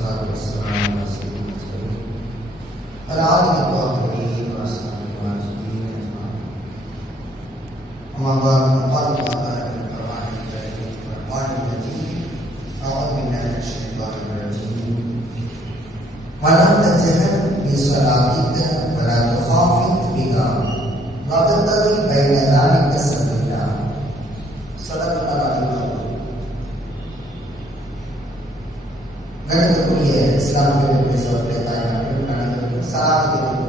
والصلاة والسلام على سيدنا المرسلين العالم الطاهرين وأصحاب الماجدين أجمعين أما بعد فقال تعالى في القرآن الكريم والقرآن المجيد أعوذ بالله من الشيطان الرجيم ولا تجهل بصلاتك ولا تخافت بها وابتغ بين ذلك سبيلا صدق ya selama kita bisa berkaitan dengan anak-anak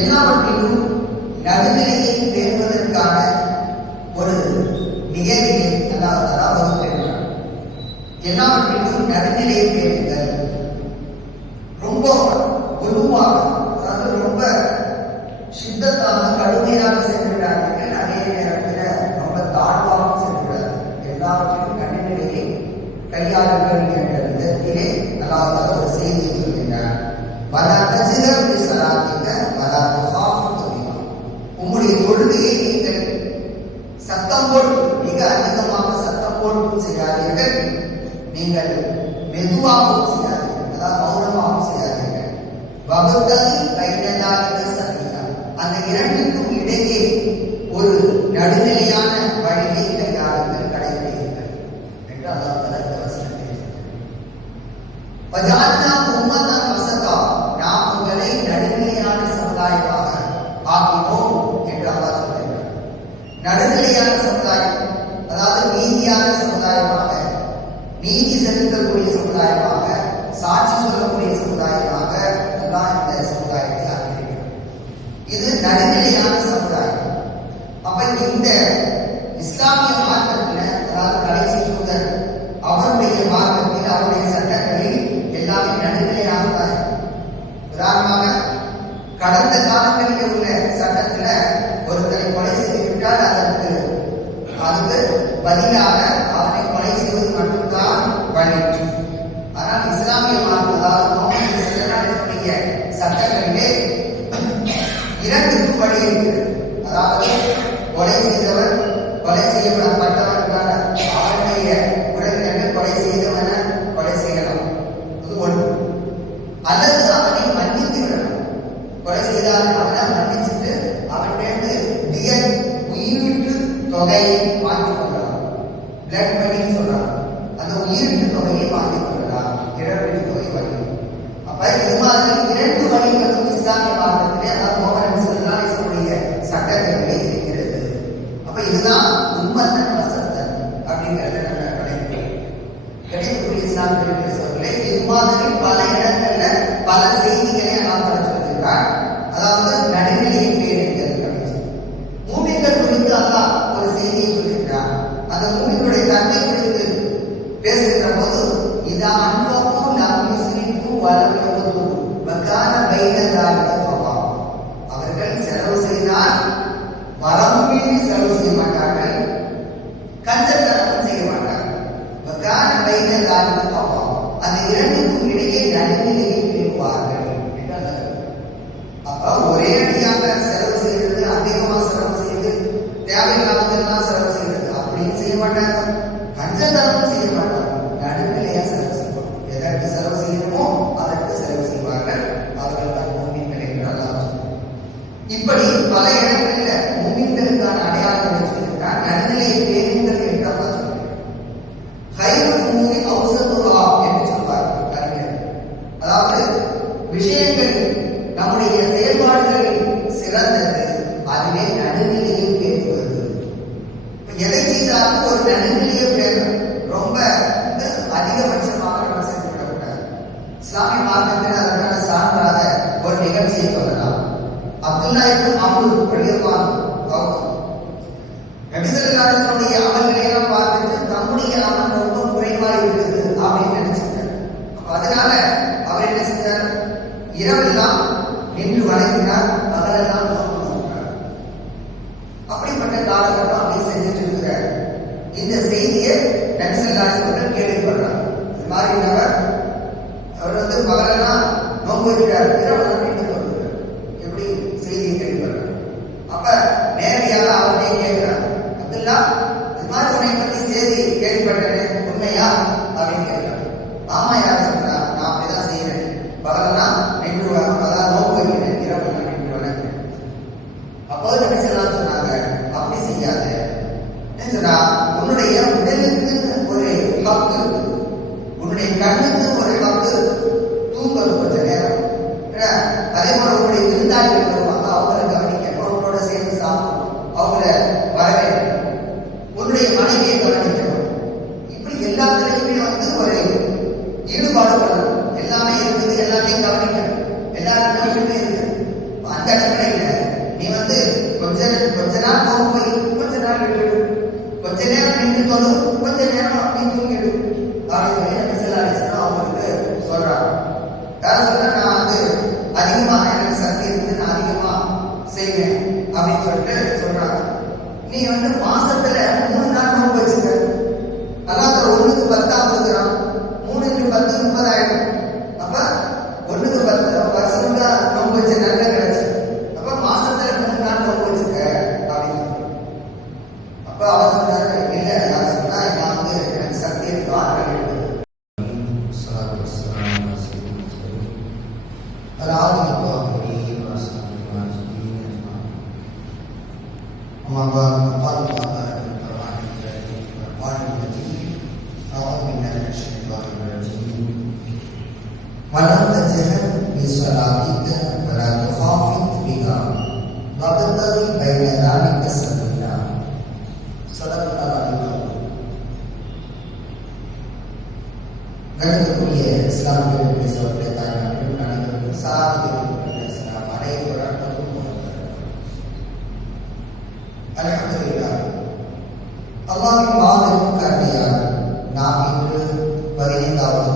எல்லாவற்றிலும் நடுநிலையை பேணுவதற்கான ஒரு நியதியை அதாவது அதான் வகுத்திருக்கிறார் எல்லாவற்றிலும் நடுநிலையை பேணுங்கள் ரொம்ப உருவாக அதாவது ரொம்ப சித்தத்தாக கடுமையாக சென்றுவிடாதீர்கள். அதே நேரத்தில் ரொம்ப தாழ்வாகவும் சென்றுவிடாது எல்லாவற்றிலும் நடுநிலையை கையாளுங்கள் வகுத்தது பைனலான சத்தியம் அந்த இரண்டுக்கும் இடையே ஒரு நடுநிலையான வழியை தொகையை மாற்றிக் கொள்ளலாம். பிளட் மணின்னு சொல்றாங்க நேரடியாக அவர்கிட்ட கேட்கிறார். அப்துல்லா இது மாதிரி உன்னை பத்தி செய்தி கேள்விப்பட்டேன் உண்மையா அப்படின்னு கேட்கிறார் ஆமா யார் சொன்னா நான் அப்படிதான் செய்யறேன் பகலனா நின்று வ- அதான் நோக்கு வைக்கிறேன் இரவு நான் நின்று வணங்குறேன் அப்போது நபி ஸல்லல்லாஹு சொன்னாங்க அப்படி செய்யாத என்ன சொன்னா உன்னுடைய உடலுக்கு ஒரு ஹக்கு இருக்கு உன்னுடைய கண்ணுக்கு ஒரு ஹக்கு இருக்கு தூங்கணும் கொஞ்ச நேரம் என்ன? அதே போல உன்னுடைய விருந்தாளிகள் வருவாங்க அவங்கள கவனிக்கணும் அவங்களோட சேர்ந்து சாப்பிடணும் அவங்கள வரவேற்கணும் உன்னுடைய மனைவியை கவனிக்கணும் இப்படி எல்லாத்துலயுமே வந்து ஒரு ஈடுபாடு பண்ணணும் எல்லாமே இருக்குது எல்லாமே கவனிக்கணும் எல்லாருக்குமே இருக்குது அந்த அடிப்படையில நீ வந்து கொஞ்ச கொஞ்ச நாள் நோம்பு வை கொஞ்ச நாள் விட்டுடு கொஞ்ச நேரம் நின்று தொழு கொஞ்ச நேரம் அப்படி தூங்கிடு அப்படின்னு சொல்லி நபி ஸல்லல்லாஹு அலைஹி வஸல்லம் அவங்களுக்கு சொல்றாங்க யார் சொல்றா நான் வந்து அதிகமா எனக்கு சக்தி இருக்கு நான் அதிகமா செய்வேன் அப்படின்னு சொல்லிட்டு சொல்றாங்க நீ வந்து மாசத்துல மூணு நாள் நோன்பு வச்சுக்க. அல்லாத ஒண்ணுக்கு பத்தா மூணு மூணுக்கு பத்து முப்பதாயிரம். அப்ப ஒண்ணுக்கு பத்து வருஷம் நோன்பு வச்ச நல்ல கிடைச்சு. அப்ப மாசத்துல மூணு நாள் நோன்பு வச்சுக்க அப்படின்னு அப்ப அவர் சொன்னாரு இல்ல நான் சொன்னா நான் வந்து எனக்கு சக்தி இருக்கு ஆற்றல் இருக்குது அதாவது கணிதக்கூடிய இஸ்லாமிய பேசுவதை தாய்மார்கள் அனைவருக்கும் சாரதி இஸ்லாம் அனைவரும் மாபெரும் கருணையால் நாம் இன்று பதினைந்தாவது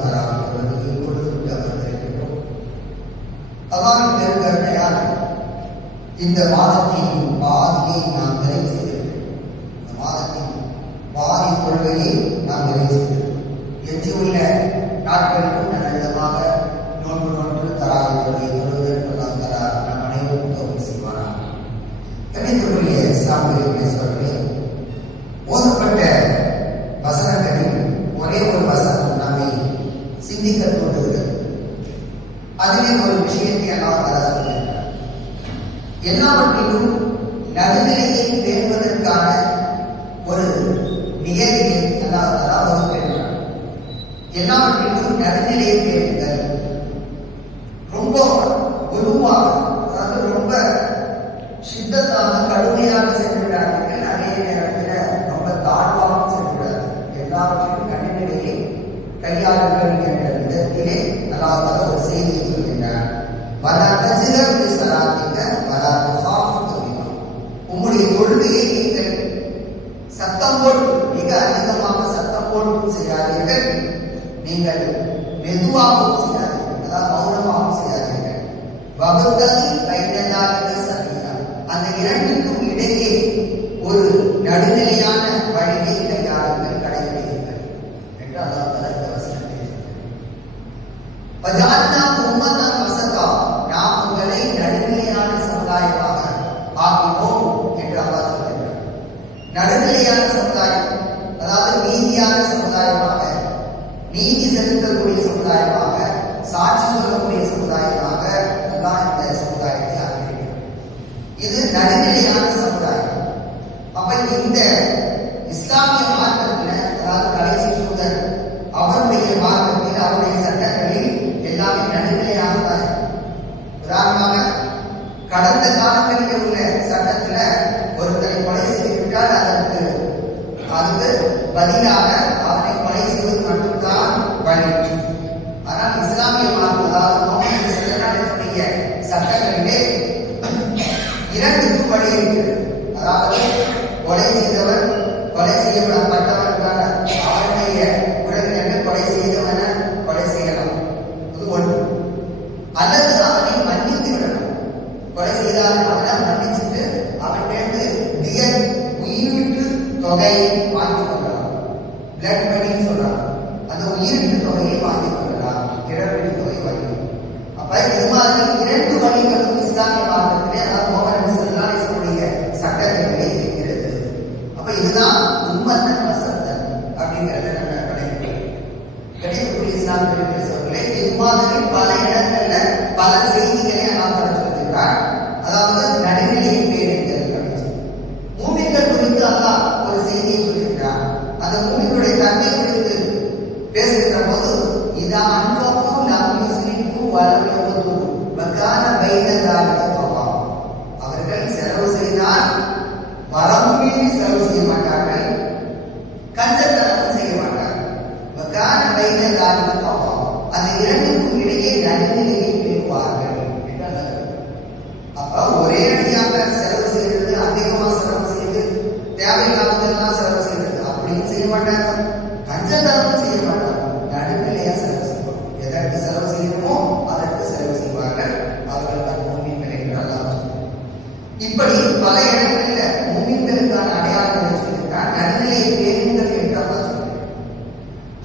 கொடுத்துவிட்டு அமர்ந்திருக்கின்றோம் பெருங்கருணையால் இந்த மாதத்தின் பாதியை நாம் நிறைவு செய்து பாதி கொள்கையை நாம் நிறைவு செய்திருக்கிறோம் எஞ்சியுள்ள நாட்களுக்கும் நல்ல விதமாக நோன்பு நோன்று தராத கொள்கையை தொழுவதற்கு அல்லாஹ் தலா நம் அனைவரும் தோல்வி செய்வாராம் கணித்துடைய இஸ்லாமிய பேசுவர்களே ஓதப்பட்ட வசனங்களில் ஒரே ஒரு வசனம் நம்மை சிந்திக்க தோன்றுகிறது அதிலே ஒரு விஷயத்தை எல்லாம் தர சொல்லியிருக்கிறார். எல்லாவற்றிலும் நடுநிலையை பேணுவதற்கான ஒரு நியதியை அல்லாஹ் தலா பெறுகிறார் எல்லாவற்றிலும் நடுநிலையை பெறுங்கள் ரொம்ப குருவாக அதாவது ரொம்ப சித்தத்தாக கடுமையாக சென்று அதே நேரத்தில் ரொம்ப தாழ்வாக சென்று விடாதீர்கள் எல்லாவற்றிலும் நடுநிலையை கையாளுங்கள் என்ற விதத்திலே அல்லாஹ் ஒரு செய்தியை சொல்கின்றார் பல தஜிதர் Paulo இந்த இஸ்லாமிய மார்க்கத்தில் அதாவது கடைசி தூதர் அவருடைய மார்க்கத்தில் அவருடைய சட்டங்களில் எல்லாமே நடுநிலையாக தான் உதாரணமாக கடந்த காலங்களில் உள்ள சட்டத்தில் ஒருத்தரை கொலை செய்துவிட்டால் அதற்கு அதுக்கு பதிலாக அவனை கொலை செய்வது மட்டும்தான் வழி. ஆனால் இஸ்லாமிய மார்க்கம் அதாவது சட்டங்களிலே இரண்டுக்கு வழி இருக்கிறது. அதாவது கொலை செய்தவர் கொலை செய்யப்பட்டவனுக்கான அவனுடைய உறவினர்கள் கொலை செய்தவன கொலை செய்யலாம் இது ஒன்று அல்லது அவனை மன்னித்து விடணும் கொலை செய்தால் அவனை மன்னிச்சுட்டு அவன்கிட்ட தியர் உயிரிட்டு தொகையை வாங்கி கொள்ளலாம் பிளட் மணின்னு சொல்றாங்க அந்த உயிரிட்டு தொகையை வாங்கி கொள்ளலாம் இழப்பீடு தொகை வாங்கி அப்ப இது மாதிரி இரண்டு வழிகளும் இஸ்லாமிய மார்க்கத்திலே அதாவது மோகன் செல்லாலேசனுடைய சட்டத்திலே இருக்கிறது அப்ப இதுதான் உம்மத்தன் வசத்தன் அப்படிங்கிறத நம்ம கடைபிடிக்கணும் கிடைக்கக்கூடிய இஸ்லாமிய பேசுவர்களே இது மாதிரி பல இடங்கள்ல பல செய்திகளை அல்லாஹ் சொல்கிறார் அதாவது நடுநிலையை பேருங்கள் அப்படின்னு சொல்லி. மூமின்கள் குறித்து அல்லாஹ் ஒரு செய்தியை சொல்கிறார் அந்த மூமின்களுடைய தன்மை குறித்து பேசுகிற போது இதா அன்பகு லம் யுஸ்ரிஃபு வலம் யகுது வகான அவர்கள் செலவு செய்தால் வரம்பு மீறி செலவு செய்ய மாட்டார்கள் கஞ்சத்தனமும் செய்ய மாட்டார்கள் வகான பைன தாலிக அந்த இரண்டுக்கும் இடையே நடுநிலையை பேணுவார்கள் அப்ப ஒரே அடியாக செலவு செய்யறது அதிகமா செலவு செய்து தேவையில்லாததெல்லாம் செலவு செய்யறது அப்படின்னு செய்ய மாட்டாங்க கஞ்சத்தனமும் செய்ய மாட்டாங்க நடுநிலையா செலவு செய்வாங்க எதற்கு செலவு செய்யணுமோ அதற்கு செலவு செய்வார்கள் அவர்கள் தான் மூமின்கள் என்று அல்லாஹ் சொல்கிறார். இப்படி பல இடங்களில் மூமின்களுக்கான அடையாளங்களை சொல்லியிருக்கார் நடுநிலையை பேருங்கள் என்று அல்லாஹ் சொல்கிறார்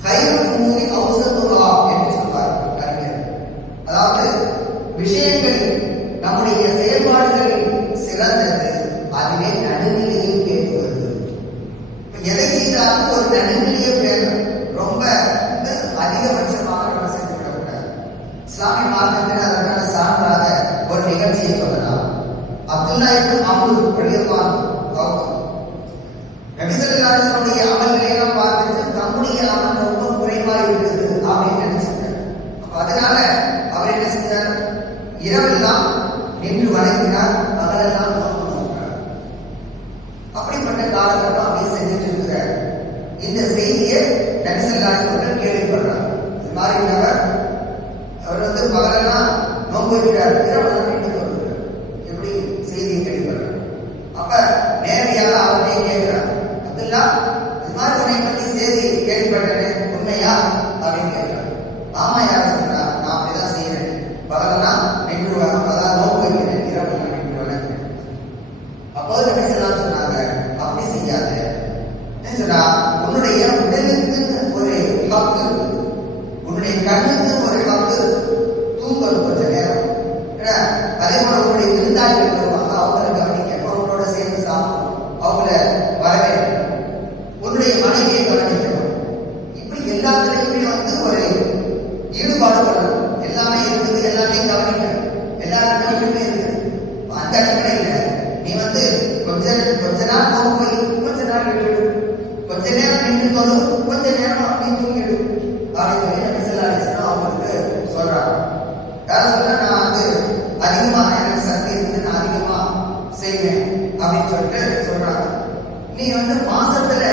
ஹைருல் உமூரி அவுசதுஹா என்று சொல்வார் அறிஞர் அதாவது விஷயங்களில் நம்முடைய செயல்பாடுகளில் சிறந்தது அதிலே நடுநிலையை பேணுவது இப்ப எதை அந்த ஒரு பேர் ரொம்ப அதிகபட்சமாக நம்ம செஞ்சு இஸ்லாமிய மார்க்கத்தில் அதற்கான சான்றாக ஒரு நிகழ்ச்சியை சொல்லலாம். அப்துல்லா இப்னு அம்ரு ரலியல்லாஹு அன்ஹு நபிசல்லாசனுடைய அமல்களை எல்லாம் பார்த்துட்டு தம்முடைய அமல் ரொம்ப குறைவா இருக்குது அப்படின்னு நினைச்சிருக்காரு. அப்ப அதனால அவர் என்ன செஞ்சார்? இரவெல்லாம் நின்று வணங்கினார். எல்லாத்துலயுமே வந்து ஒரு ஈடுபாடு பண்ணணும் எல்லாமே இருக்குது எல்லாமே கவனிக்கணும். எல்லாருமே இருக்குது. அந்த அடிப்படையில் நீ வந்து கொஞ்ச கொஞ்ச நாள் போகும் போய் கொஞ்ச நாள் விட்டுடு கொஞ்ச நேரம் நின்று தோணும் கொஞ்ச நேரம் அப்படி தூங்கிடு. அப்படின்னு சொல்லி நபி ஸல்லல்லாஹு அலைஹி அவங்களுக்கு சொல்றாங்க. நான் வந்து அதிகமா எனக்கு சக்தி இருந்து நான் அதிகமா செய்வேன் அப்படின்னு சொல்லிட்டு சொல்றாங்க. நீ வந்து மாசத்துல